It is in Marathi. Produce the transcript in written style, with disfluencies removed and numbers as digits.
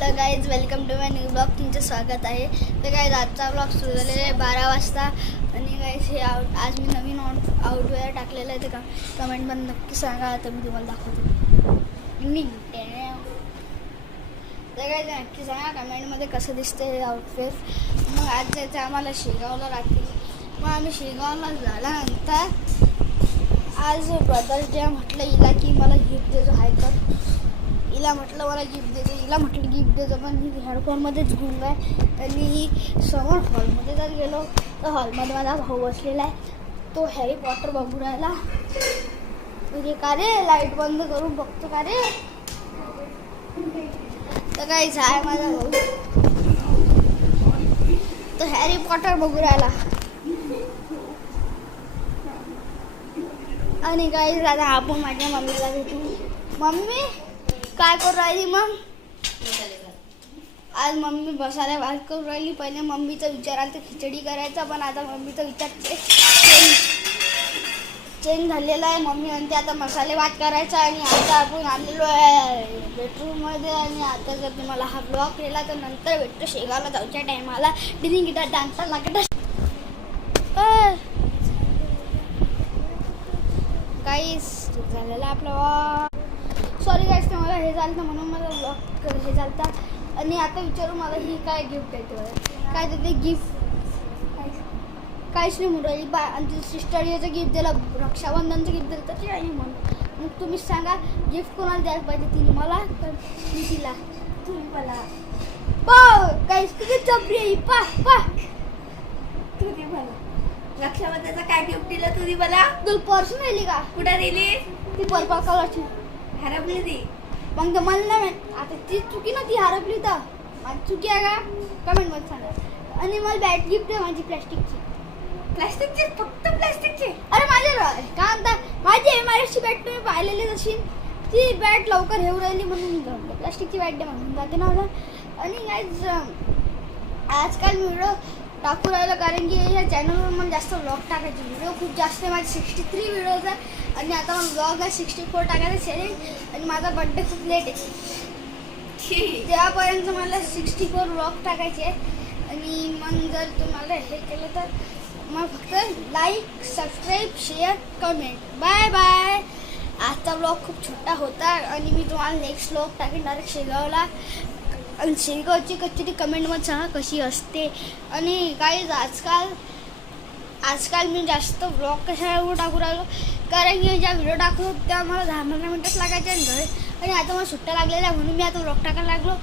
Hello guys, welcome to my new blog. तुमचं स्वागत आहे. तर गाईज, आजचा ब्लॉग सुरू झालेला आहे 12 वाजता. आणि गाईज हे आज मी नवीन आउटवेअर टाकलेलं आहे. ते कमेंटमध्ये नक्की सांगा, तर मी तुम्हाला दाखवतो. तर गाईज नक्की सांगा कमेंटमध्ये कसं दिसतं हे आउटवेअर. मग आज जायचं आम्हाला शेगावला रात्री. मग आम्ही शेगावला झाल्यानंतर आज ब्रदर्स डे म्हटलं हिला की मला गिफ्ट देतो आहे. तर हिला म्हटलं मला गिफ्ट देते. हिला म्हटलं गिफ्ट देतो, पण ही हेडफोनमध्येच गुंग आहे. आणि ही समोर हॉलमध्ये जर गेलो तर हॉलमध्ये माझा भाऊ बसलेला आहे. तो हॅरी पॉटर बघू राहिला. म्हणजे का रे, लाईट बंद करून बघतो का रे. तर काहीच आहे माझा भाऊ, तो हॅरी पॉटर बघू राहिला. आणि काही दादा आपण माझ्या मम्मीला भेटू. मम्मी काय करू राहिली मग? आज मम्मी बसायला वाट करू राहिली. पहिले मम्मीचा विचार आला तर खिचडी करायचा, पण आता मम्मीचा विचार चेंज झालेला आहे. मम्मी म्हणते आता मसाले भात करायचा. आणि आता आपण आलेलो आहे बेडरूममध्ये. आणि आता जर तुम्हाला हा ब्लॉग केला तर नंतर भेटतो शेगावला जाऊच्या टायमाला. डिझिंग गिटार डान्सला लागत काहीच झालेलं आपलं. सॉरी गाईस, मला हे झालं तर म्हणून मला ब्लॉग हे झालं. आणि आता विचारू मला ही काय गिफ्ट आहे. तेव्हा काय देते गिफ्ट? काहीच नाही म्हणून बा. आणि ती सिस्टर याचं गिफ्ट दिलं, रक्षाबंधनचं गिफ्ट दिलं, तर ते आहे म्हणून. मग तुम्हीच सांगा गिफ्ट कोणाला द्यायला पाहिजे. तिने मला तर मी तिला. तुम्ही मला काहीच तुझी चपरी आहे. पा पा तुझी मला रक्षाबंधनाचं काय गिफ्ट दिलं तुझी मला? तुला पर्स नेली का? कुठं दिली? ती पर्पल कलरची हरपली ती. मग तर मला नाही माहित. आता ती चुकी ना, ती हरपली तर माझी चुकी आहे का? कमेंटमध्ये सांगा. आणि मला बॅट गिफ्ट आहे माझी प्लॅस्टिकची. प्लास्टिकची? फक्त प्लास्टिकची? अरे माझे काय म्हणता, माझी एमआरएफची बॅट तुम्ही पाहिलेली तशी. ती बॅट लवकर हेऊ राहिली म्हणून प्लास्टिकची बॅट दे म्हणून जाते ना मला. आणि आजकाल मी व्हिडिओ टाकू राहिलो कारण की ह्या चॅनलवर मला जास्त व्लॉग टाकायचे. व्हिडिओ खूप जास्त आहे. माझे 63 व्हिडिओज आहे. आणि आता मला व्लॉग आहे 64 टाकायचं चॅलेंज. आणि माझा बड्डे खूप लेट आहे. तेव्हापर्यंत मला 64 व्लॉग टाकायचे आहे. आणि मग जर तुम्हाला हे केलं तर मग फक्त like, subscribe, share, comment. Bye bye. आजचा ब्लॉग खूप छोटा होता. आणि मी तुम्हाला नेक्स्ट ब्लॉग टाकेन डायरेक्ट शेगावला. आणि शेगावची कचोरी कमेंटमध्ये सांगा कशी असते. आणि काही आजकाल मी जास्त ब्लॉग कशाला टाकू राहिलो कारण की ज्या व्हिडिओ टाकतो त्या मला 10-15 मिनटच लागायचे आणि आता मला सुट्ट्या लागलेल्या म्हणून मी आता ब्लॉग टाकायला लागलो.